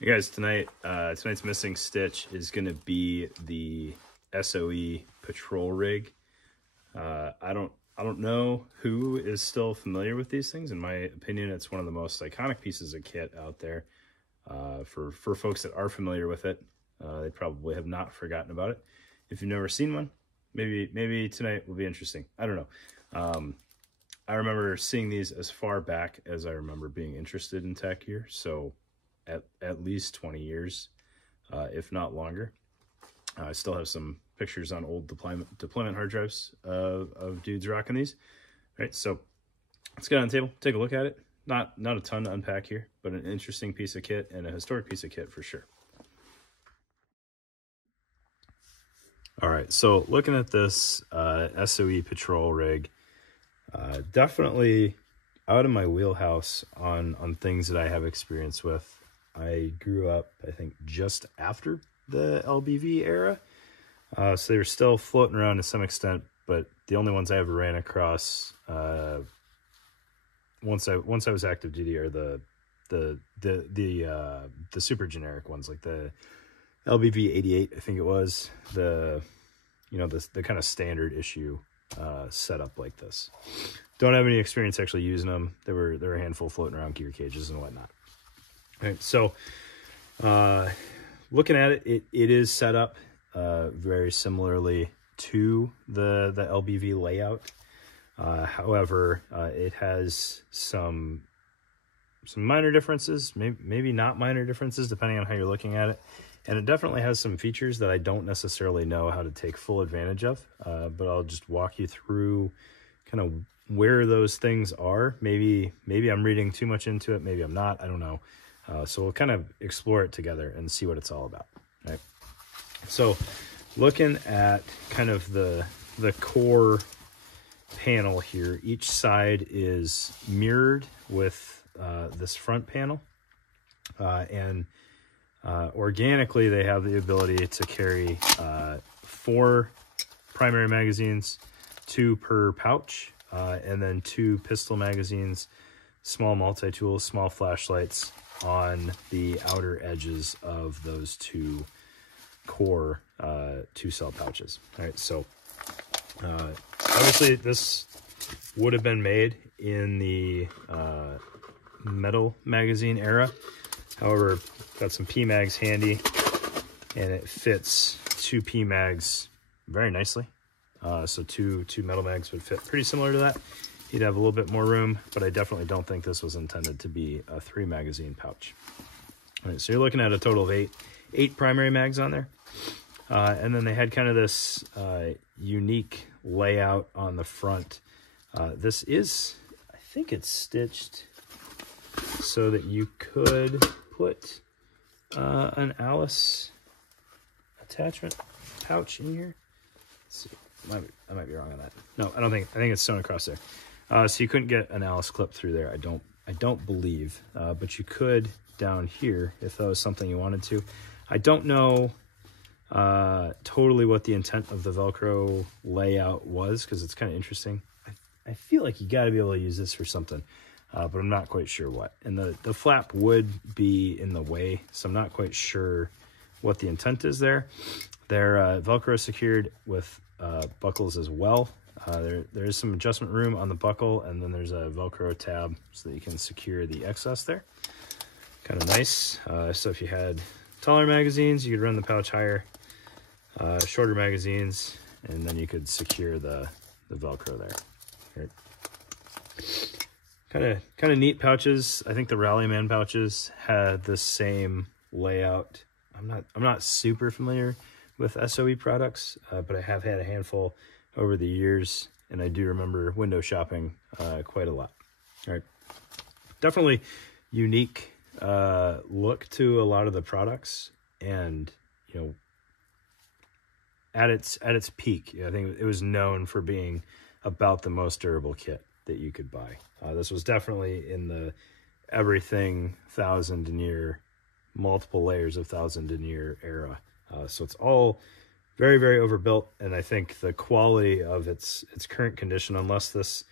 Hey guys, tonight's missing stitch is going to be the SOE patrol rig. I don't know who is still familiar with these things. In my opinion, it's one of the most iconic pieces of kit out there. For folks that are familiar with it, they probably have not forgotten about it. If you've never seen one, maybe tonight will be interesting. I don't know. I remember seeing these as far back as I remember being interested in tech gear. So at least 20 years, if not longer. I still have some pictures on old deployment hard drives of dudes rocking these. All right, so let's get on the table, take a look at it. Not a ton to unpack here, but an interesting piece of kit and a historic piece of kit for sure. All right, so looking at this SOE patrol rig, definitely out of my wheelhouse on things that I have experience with. I grew up, I think, just after the LBV era, so they were still floating around to some extent, but the only ones I ever ran across once I was active duty are the super generic ones, like the LBV 88, I think it was, the kind of standard issue setup like this. Don't have any experience actually using them. There were a handful floating around gear cages and whatnot. All right, so looking at it, it is set up very similarly to the LBV layout. However, it has some minor differences, maybe not minor differences, depending on how you're looking at it. And it definitely has some features that I don't necessarily know how to take full advantage of, but I'll just walk you through kind of where those things are. Maybe I'm reading too much into it, maybe I'm not, I don't know. So we'll kind of explore it together and see what it's all about. Right? So looking at kind of the core panel here, each side is mirrored with this front panel, and organically they have the ability to carry 4 primary magazines, 2 per pouch, and then 2 pistol magazines, small multi-tools, small flashlights on the outer edges of those 2 core 2-cell pouches. All right, so obviously this would have been made in the metal magazine era. However, got some PMags handy, and it fits 2 PMags very nicely. So two metal mags would fit pretty similar to that. You'd have a little bit more room, but I definitely don't think this was intended to be a 3 magazine pouch. All right, so you're looking at a total of 8 primary mags on there. And then they had kind of this unique layout on the front. This is, I think it's stitched so that you could put an Alice attachment pouch in here. Let's see, I might be wrong on that. No, I think it's sewn across there. So you couldn't get an Alice clip through there, I don't believe, but you could down here if that was something you wanted to. I don't know totally what the intent of the Velcro layout was, because it's kind of interesting. I feel like you got to be able to use this for something, but I'm not quite sure what. And the flap would be in the way, so I'm not quite sure what the intent is there. They're Velcro secured with buckles as well. There is some adjustment room on the buckle, and then there's a Velcro tab so that you can secure the excess there. Kind of nice. So if you had taller magazines, you could run the pouch higher. Shorter magazines, and then you could secure the Velcro there. Right. Kind of neat pouches. I think the Rallyman pouches had the same layout. I'm not super familiar with SOE products, but I have had a handful over the years, and I do remember window shopping quite a lot. All right, definitely unique look to a lot of the products, and at its peak, I think it was known for being about the most durable kit that you could buy. This was definitely in the everything 1,000 denier, multiple layers of 1,000 denier era. So it's all very, very overbuilt, and I think the quality of its current condition, unless this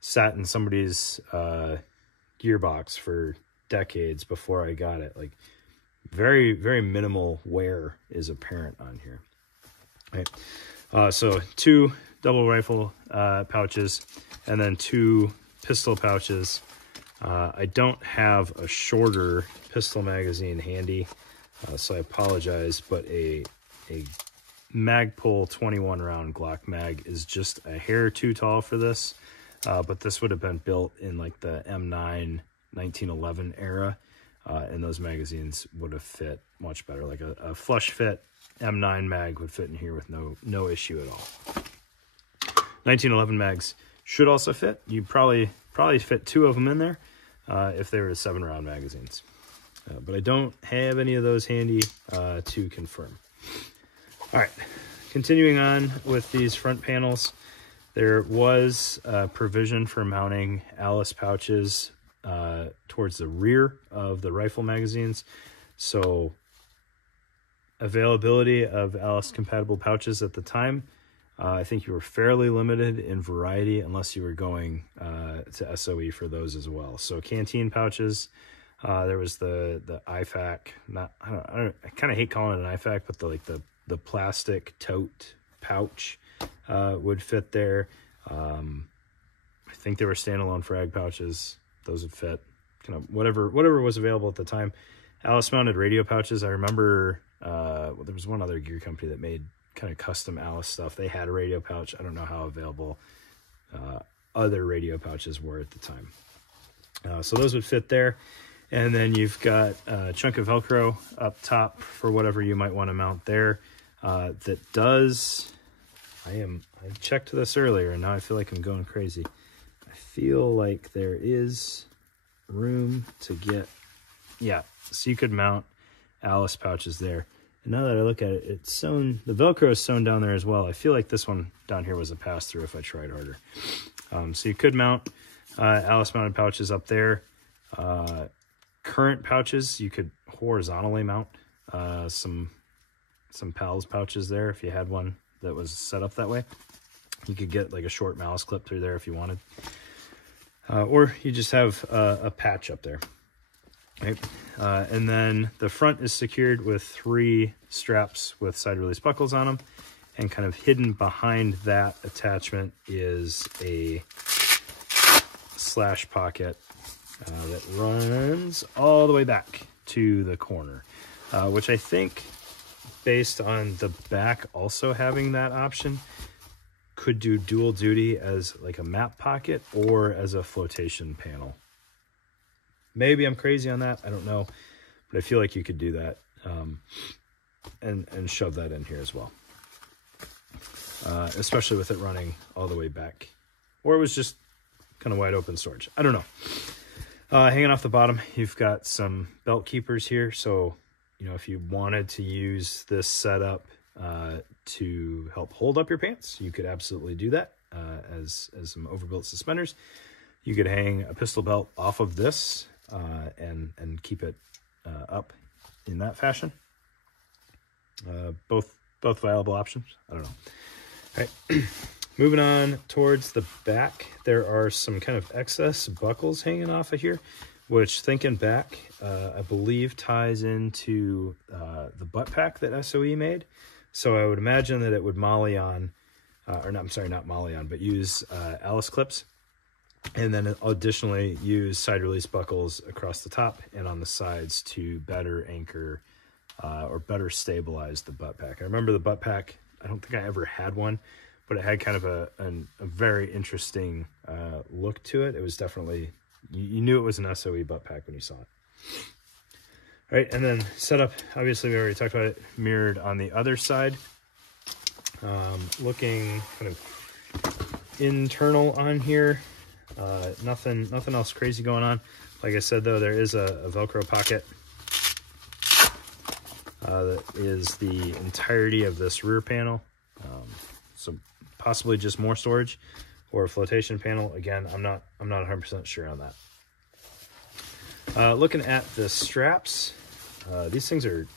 sat in somebody's gearbox for decades before I got it, like very, very minimal wear is apparent on here. Right. So 2 double rifle pouches, and then 2 pistol pouches. I don't have a shorter pistol magazine handy, so I apologize, but a Magpul 21 round Glock mag is just a hair too tall for this, but this would have been built in like the M9 1911 era, and those magazines would have fit much better. Like a flush fit M9 mag would fit in here with no issue at all. 1911 mags should also fit. You probably fit 2 of them in there if they were 7 round magazines. But I don't have any of those handy to confirm. All right, continuing on with these front panels, there was provision for mounting Alice pouches towards the rear of the rifle magazines. So availability of Alice compatible pouches at the time, I think you were fairly limited in variety unless you were going to SOE for those as well. So canteen pouches, there was the IFAC, I kind of hate calling it an IFAC, but the plastic tote pouch would fit there. I think there were standalone frag pouches. Those would fit. Kind of whatever was available at the time. Alice mounted radio pouches. I remember there was one other gear company that made kind of custom Alice stuff. They had a radio pouch. I don't know how available other radio pouches were at the time. So those would fit there. And then you've got a chunk of Velcro up top for whatever you might want to mount there. That does, I checked this earlier and now I feel like I'm going crazy. I feel like there is room to get, yeah, so you could mount Alice pouches there. And now that I look at it, it's sewn, the Velcro is sewn down there as well. I feel like this one down here was a pass-through if I tried harder. So you could mount Alice mounted pouches up there. Current pouches, you could horizontally mount some PALS pouches there if you had one that was set up that way. You could get like a short malice clip through there if you wanted. Or you just have a patch up there. Right? And then the front is secured with 3 straps with side release buckles on them, and kind of hidden behind that attachment is a slash pocket that runs all the way back to the corner, which I think, based on the back also having that option, could do dual duty as like a map pocket or as a flotation panel. Maybe I'm crazy on that, I don't know, but I feel like you could do that and shove that in here as well, especially with it running all the way back, or it was just kind of wide open storage. I don't know. Hanging off the bottom, you've got some belt keepers here, so you know, if you wanted to use this setup to help hold up your pants, you could absolutely do that as some overbuilt suspenders. You could hang a pistol belt off of this and keep it up in that fashion. Both viable options. I don't know. All right. Moving on towards the back, there are some kind of excess buckles hanging off of here, which, thinking back, I believe ties into the butt pack that SOE made. So I would imagine that it would molly on, or not, I'm sorry, not molly on, but use Alice clips, and then additionally use side release buckles across the top and on the sides to better anchor or better stabilize the butt pack. I remember the butt pack, I don't think I ever had one, but it had kind of a very interesting look to it. It was definitely, you knew it was an SOE butt pack when you saw it. All right, and then setup, obviously we already talked about it, mirrored on the other side. Looking kind of internal on here, nothing else crazy going on. Like I said, though, there is a Velcro pocket that is the entirety of this rear panel. So possibly just more storage or a flotation panel. Again, I'm not 100% sure on that. Looking at the straps, these things are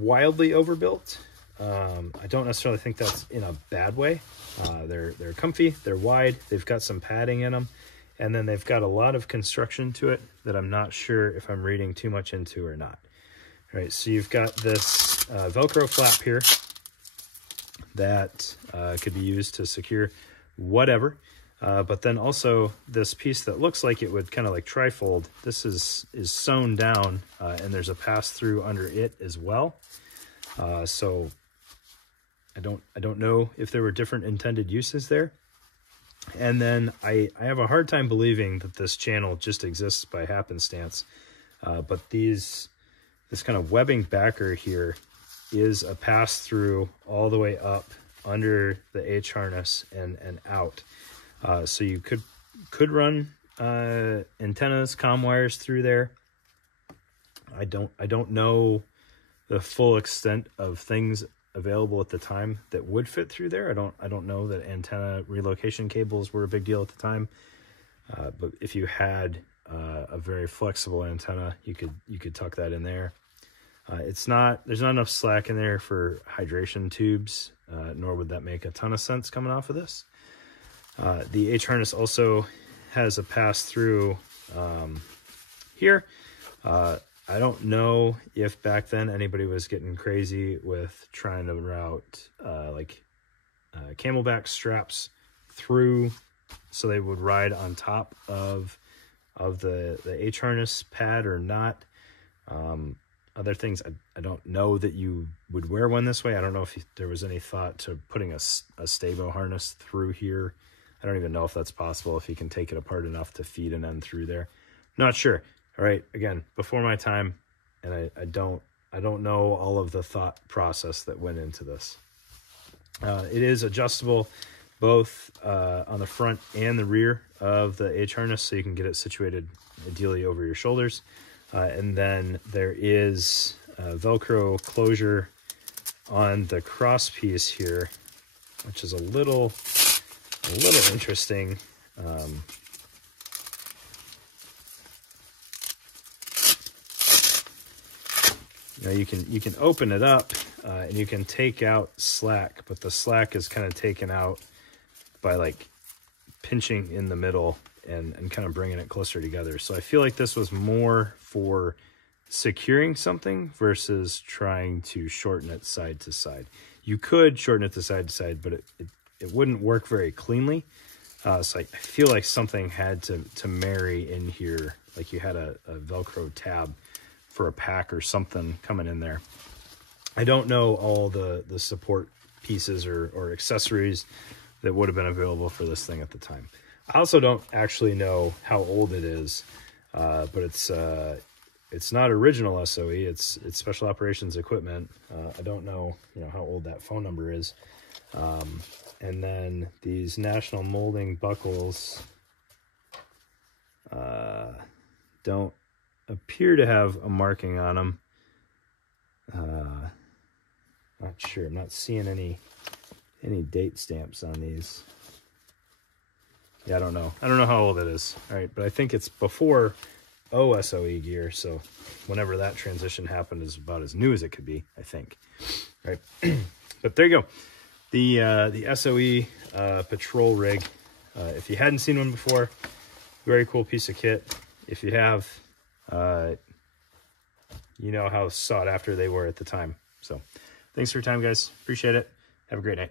wildly overbuilt. I don't necessarily think that's in a bad way. They're comfy, they're wide, they've got some padding in them, And then they've got a lot of construction to it that I'm not sure if I'm reading too much into or not. All right, so you've got this Velcro flap here that could be used to secure whatever. But then also this piece that looks like it would kind of like trifold. This is sewn down, and there's a pass-through under it as well. So I don't know if there were different intended uses there. And then I have a hard time believing that this channel just exists by happenstance. But this kind of webbing backer here is a pass-through all the way up under the H harness and out. So you could run antennas, comm wires through there. I don't know the full extent of things available at the time that would fit through there. I don't know that antenna relocation cables were a big deal at the time. But if you had a very flexible antenna, you could tuck that in there. There's not enough slack in there for hydration tubes, nor would that make a ton of sense coming off of this. The H harness also has a pass-through here. I don't know if back then anybody was getting crazy with trying to route camelback straps through so they would ride on top of the H harness pad or not. Other things, I don't know that you would wear one this way. I don't know if there was any thought to putting a stabo harness through here. I don't even know if that's possible, if you can take it apart enough to feed an end through there. Not sure. All right, again, before my time, and I don't know all of the thought process that went into this. It is adjustable both on the front and the rear of the H harness, so you can get it situated ideally over your shoulders. And then there is Velcro closure on the cross piece here, which is a little interesting. You can open it up and you can take out slack, but the slack is kind of taken out by like pinching in the middle and kind of bringing it closer together. So I feel like this was more for securing something versus trying to shorten it side to side. You could shorten it to side, but it wouldn't work very cleanly. So I feel like something had to marry in here, like you had a Velcro tab for a pack or something coming in there. I don't know all the support pieces or accessories that would have been available for this thing at the time. I also don't actually know how old it is, but it's not original SOE. It's special operations equipment. I don't know how old that phone number is. And then these national molding buckles don't appear to have a marking on them. Not sure. I'm not seeing any date stamps on these. Yeah, I don't know. I don't know how old it is. All right, but I think it's before SOE gear, so whenever that transition happened is about as new as it could be, I think. All right, but there you go. The SOE patrol rig. If you hadn't seen one before, very cool piece of kit. If you have, you know how sought after they were at the time. So thanks for your time, guys. Appreciate it. Have a great night.